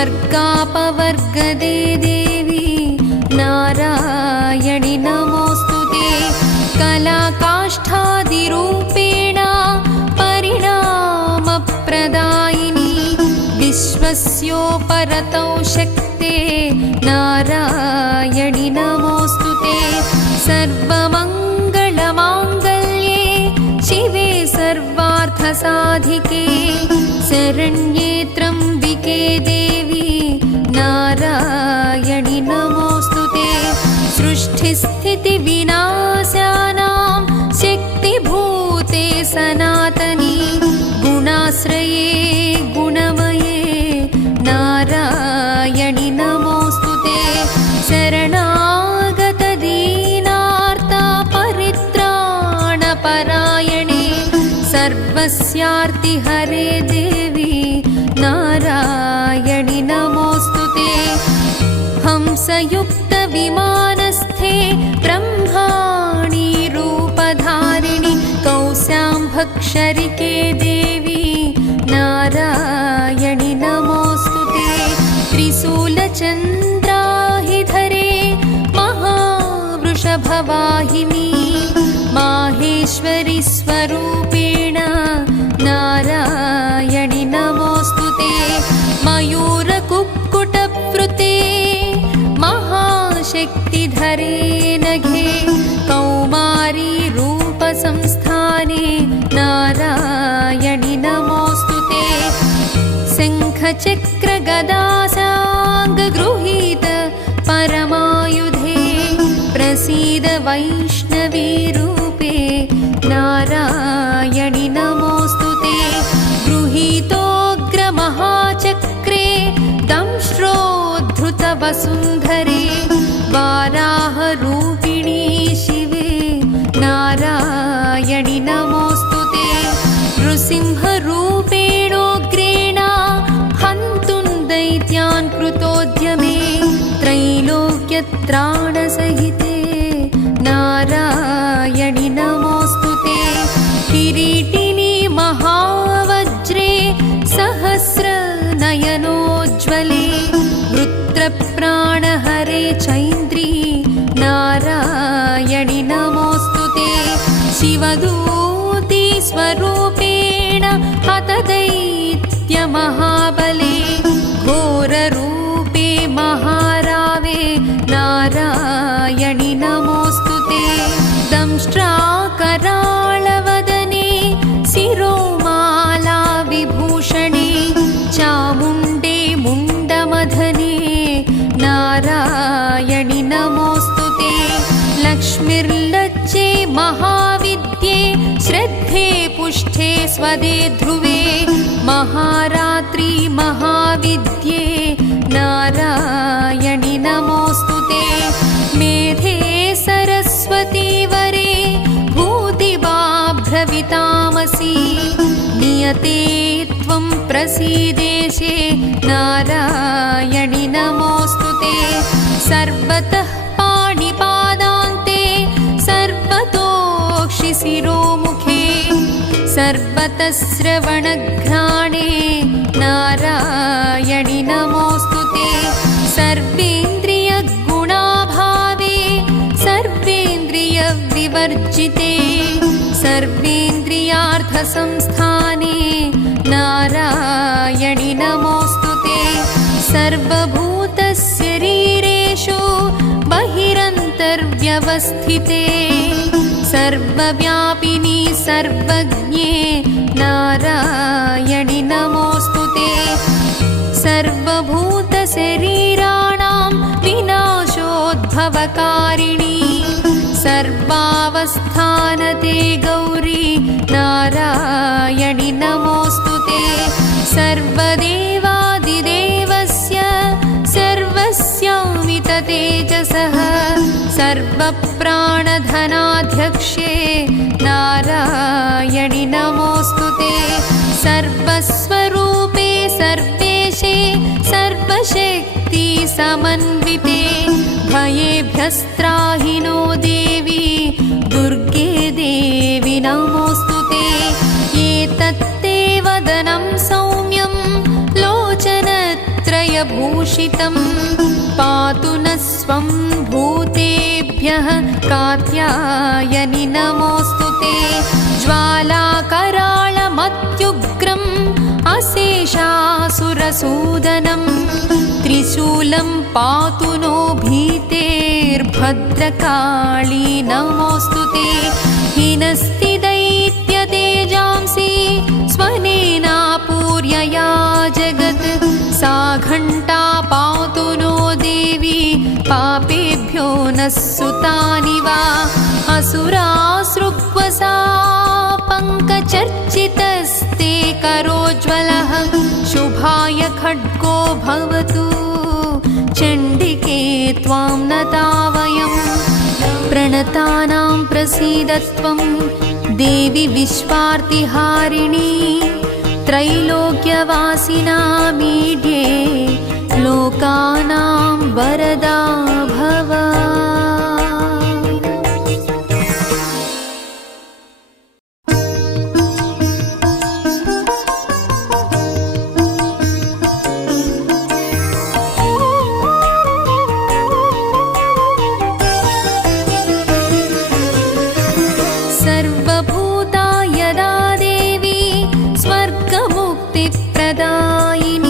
वर्गापवर्गदे देवी नारायणि नमोऽस्तुते। कलाकाष्ठादिरूपेण परिणामप्रदायिनी विश्वस्योपरतौ शक्ते नारायणि नमोऽस्तुते। सर्वमङ्गलमाङ्गल्ये शिवे सर्वार्थसाधिके शरण्ये त्र्यम्बिके देवी नारायणि नमोऽस्तुते। सृष्टिस्थितिविनाशानां शक्तिभूते सनातनी गुणाश्रये गुणमये नारायणि नमोऽस्तुते। शरणागतदीनार्ता परित्राणपरायणे सर्वस्यार्तिहरे देवी नारायणि नमोऽस्तुते। हंसयुक्तविमानस्थे ब्रह्माणि रूपधारिणि कौशाम्भक्षरिके देवी नारायणि नमोऽस्तुते। त्रिशूलचन्द्राहिधरे महावृषभवाहिनी माहेश्वरि स्वरूपेण नारायणि नमोऽस्तुते। मयूरकुक्कुटवृते महाशक्तिधरे नघे कौमारी रूपसंस्थाने नारायणि नमोऽस्तुते। शङ्खचक्रगदासाङ्गगृहीत परमायुधे प्रसीद वैष्णवीरूपे नारायणि नमोऽस्तुते। गृहीतोग्रमहाचक्रे दंष्ट्रोद्धृतवसुन्धरे वाराहरूपिणी शिवे नारायणि नमोऽस्तुते। नृसिंहरूपेणोग्रेण हन्तुं दैत्यान् कृतोद्यमे त्रैलोक्यत्राणसहिते नारायणि नमोऽस्तुते। किरीटिनी महावज्रे सहस्रनयनोज्ज्वले वृत्रप्राणहरे चैन्द्री नारायणि नमोऽस्तुते। शिवदूती स्वरूपेण हतदैत्यमहाबले घोररूपे महारावे नारायणि नमोऽस्तुते। दंष्ट्राकराळवदने शिरोमाला विभूषणे चामुण्डे मुण्डमधने नारायणि नमोऽस्तुते। लक्ष्मीर्लज्जे महाविद्ये श्रद्धे पुष्ठे स्वदे ध्रुवे महारात्रि महाविद्ये नारायणि नमोऽस्तुते। मेधे सरस्वती वरे भूतिबाभ्रवितामसि नियते त्वं प्रसीदेशे नारायणि नमोऽस्तुते। सर्वतः पाणिपादान्ते सर्वतोक्षिशिरोमुखे सर्वतः श्रवणघ्राणे नारायणि नमोऽस्तुते। सर्वेन्द्रियगुणाभावे सर्वेन्द्रियविवर्जिते सर्वेन्द्रियार्थसंस्थाने नारायणि नमोऽस्तुते। सर्वभूतशरीरेषु बहिरन्तर्व्यवस्थिते सर्वव्यापिनी सर्वज्ञे नारायणि नमोऽस्तुते। सर्वभूतशरीराणां विनाशोद्भवकारिणी सर्वावस्थानते गौरी नारायणि नमोऽस्तुते। सर्वदेवादिदेवस्य सर्वस्यामिततेजसः सर्वप्राणधनाध्यक्षे नारायणि नमोऽस्तुते। सर्वस्वरूपे सर्वेशे सर्वशक्ति समन्विते भयेभ्यस्त्राहिनो देवी दुर्गे देवी नमोऽस्तुते। एतत्ते वदनं सौम्यं लोचनत्रय वैडूर्यभूषितं पातु न स्वं भूतेभ्यः कात्यायनि नमोऽस्तु ते ज्वालाकराळमत्युग्रम् अशेषासुरसूदनं त्रिशूलं पातु नो भीतेर्भद्रकाली नमोऽस्तु ते हिनस्ति दैत्यतेजांसि स्वनेनापूर्यया जगत् सा घण्टा पातु नो देवी पापेभ्यो नः सुतानि वा असुरासृग्वसा पङ्कचर्चितस्ते करोज्ज्वलः शुभाय खड्गो भवतु चण्डिके त्वां नता वयं प्रणतानां प्रसीदत्वं देवी विश्वार्तिहारिणी त्रैलोक्यवासिनामीड्ये लोकानां वरदा भव। सर्वभूता यदा देवी स्वर्गमुक्तिप्रदायिनी